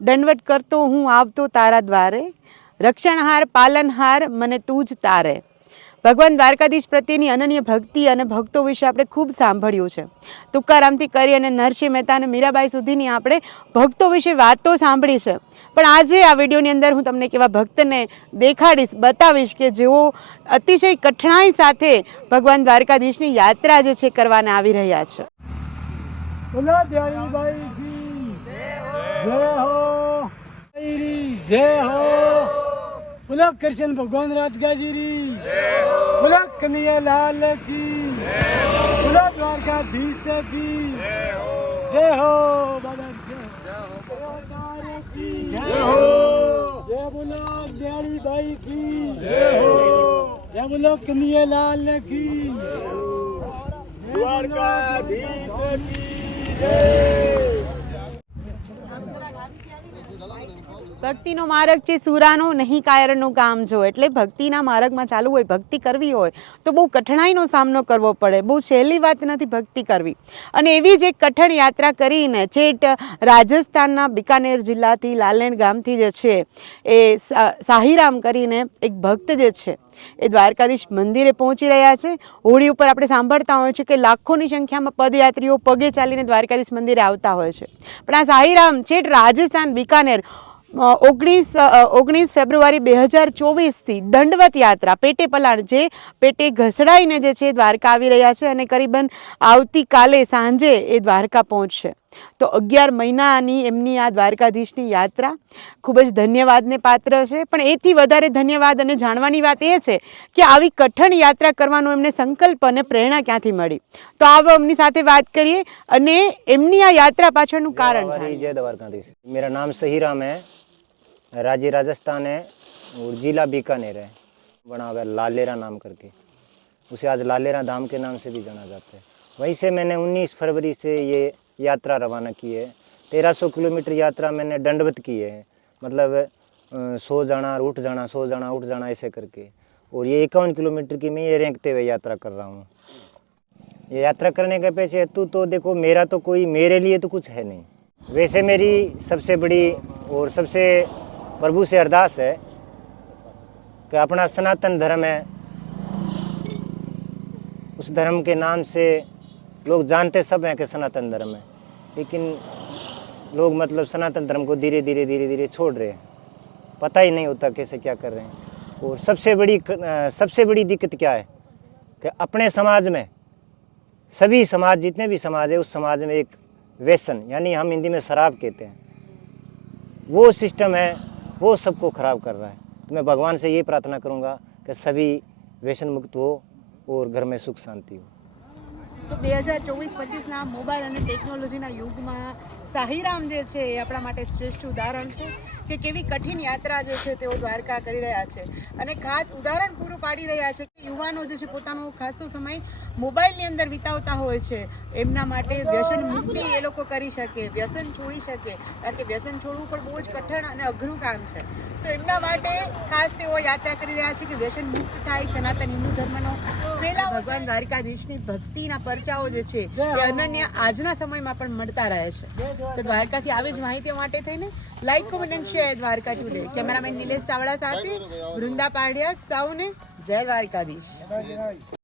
દંડવટ કરતો હું આવતો તારા દ્વારે, રક્ષણહાર પાલનહાર મને તું જ તારે. ભગવાન દ્વારકાધીશ પ્રત્યેની અનન્ય ભક્તિ અને ભક્તો વિશે આપણે ખૂબ સાંભળ્યું છે. તુકારામથી કરી અને નરસિંહ મહેતા અને મીરાબાઈ સુધીની આપણે ભક્તો વિશે વાતો સાંભળી છે. પણ આજે આ વિડીયોની અંદર હું તમને કેવા ભક્તને દેખાડીશ, બતાવીશ કે જેઓ અતિશય કઠણાઈ સાથે ભગવાન દ્વારકાધીશની યાત્રા જે છે કરવાને આવી રહ્યા છે. बोला कृष्ण भगवान राजगाजीरी, बोला कन्हैया लाल की, बोला द्वारकाधीश की जय हो, बाबा जय हो, जय बोला दयाली बाई की जय हो, जय बोला कन्हैया लाल की, द्वारकाधीश की जय. ભક્તિનો માર્ગ છે સુરાનો, નહીં કાયરનું કામ જો. એટલે ભક્તિના માર્ગમાં ચાલવું હોય, ભક્તિ કરવી હોય તો બહુ કઠણાઈનો સામનો કરવો પડે. બહુ સહેલી વાત નથી ભક્તિ કરવી. અને એવી જ એક કઠણ યાત્રા કરીને છેટ રાજસ્થાનના બિકાનેર જિલ્લાથી લાલેણ ગામથી જે છે એ સાહીરામ કરીને એક ભક્ત જે છે એ દ્વારકાધીશ મંદિરે પહોંચી રહ્યા છે. હોળી ઉપર આપણે સાંભળતા હોઈએ છીએ કે લાખોની સંખ્યામાં પદયાત્રીઓ પગે ચાલીને દ્વારકાધીશ મંદિરે આવતા હોય છે. પણ આ સાહીરામ છેટ રાજસ્થાન બિકાનેર 19 ફેબ્રુઆરી 2024થી દંડવત યાત્રા પેટે પલાણ જે પેટે ઘસડાઈને જે છે દ્વારકા આવી રહ્યા છે અને કરીબન આવતીકાલે સાંજે એ દ્વારકા પહોંચશે. તો 11 મહિનાની એમની આ દ્વારકાધીશની યાત્રા ખૂબ જ ધન્યવાદને પાત્ર છે. પણ એથી વધારે ધન્યવાદ અને જાણવાની વાત એ છે કે આવી કઠણ યાત્રા કરવાનો એમને સંકલ્પ અને પ્રેરણા ક્યાંથી મળી. તો આવો એમની સાથે વાત કરીએ અને એમની આ યાત્રા પાછળનું કારણ જાણીએ. जय द्वारकाधीश. मेरा नाम सहीराम है, राज्य राजस्थान है और जिला बीकानेर है. बना हुआ लालेरा नाम करके, उसे आज लालेरा धाम के नाम से भी जाना जाता है. वहीं से मैंने 19 फरवरी से ये यात्रा रवाना की है. 1300 किलोमीटर यात्रा मैंने दंडवत की है, मतलब 100 जाना उठ जाना, 100 जाना उठ जाना ऐसे करके. और ये 51 किलोमीटर की मैं ये रेंगते हुए यात्रा कर रहा हूँ. ये यात्रा करने के पीछे हेतु तो देखो, मेरा तो कोई मेरे लिए तो कुछ है नहीं. वैसे मेरी सबसे बड़ी और सबसे प्रभु से अरदास है कि अपना सनातन धर्म है, उस धर्म के नाम से लोग जानते सब हैं कि सनातन धर्म है, लेकिन लोग मतलब सनातन धर्म को धीरे धीरे छोड़ रहे हैं. पता ही नहीं होता कैसे क्या कर रहे हैं. और सबसे बड़ी दिक्कत क्या है कि अपने समाज में सभी समाज, जितने भी समाज है, उस समाज में एक व्यसन, यानी हम हिंदी में शराब कहते हैं, वो सिस्टम है, वो सबको खराब कर रहा है. तो मैं भगवान से ये प्रार्थना करूँगा कि सभी व्यसन मुक्त हो और घर में सुख शांति हो. તો 2024-25ના મોબાઈલ અને ટેકનોલોજીના યુગમાં સાહીરામ જે છે એ આપણા માટે શ્રેષ્ઠ ઉદાહરણ છે કે કેવી કઠિન યાત્રા જે છે તેઓ દ્વારકા કરી રહ્યા છે. અને ખાસ ઉદાહરણ પૂરું પાડી રહ્યા છે કે યુવાનો જે છે પોતાનો ખાસો સમય મોબાઈલની અંદર વિતાવતા હોય છે. એમના માટે વ્યસન મુક્તિ એ લોકો કરી શકે, વ્યસન છોડી શકે, કારણ કે વ્યસન છોડવું પણ બહુ જ કઠણ અને અઘરું કામ છે. તો એમના માટે ખાસ તેઓ યાત્રા કરી રહ્યા છે કે વ્યસન મુક્ત થાય, સનાતન હિન્દુ ધર્મનો ફેલાવો. ભગવાન દ્વારકાધીશની ભક્તિના પરચાઓ જે છે એ અનન્ય આજના સમયમાં પણ મળતા રહે છે. તો દ્વારકાથી આવી જ માહિતીઓ માટે થઈને લાઈક, કોમેન્ટ અને share Dwarka today. Cameraman Nilesh Chavda સાથે વૃંદા પાડિયા, સૌને જય દ્વારકાધીશ.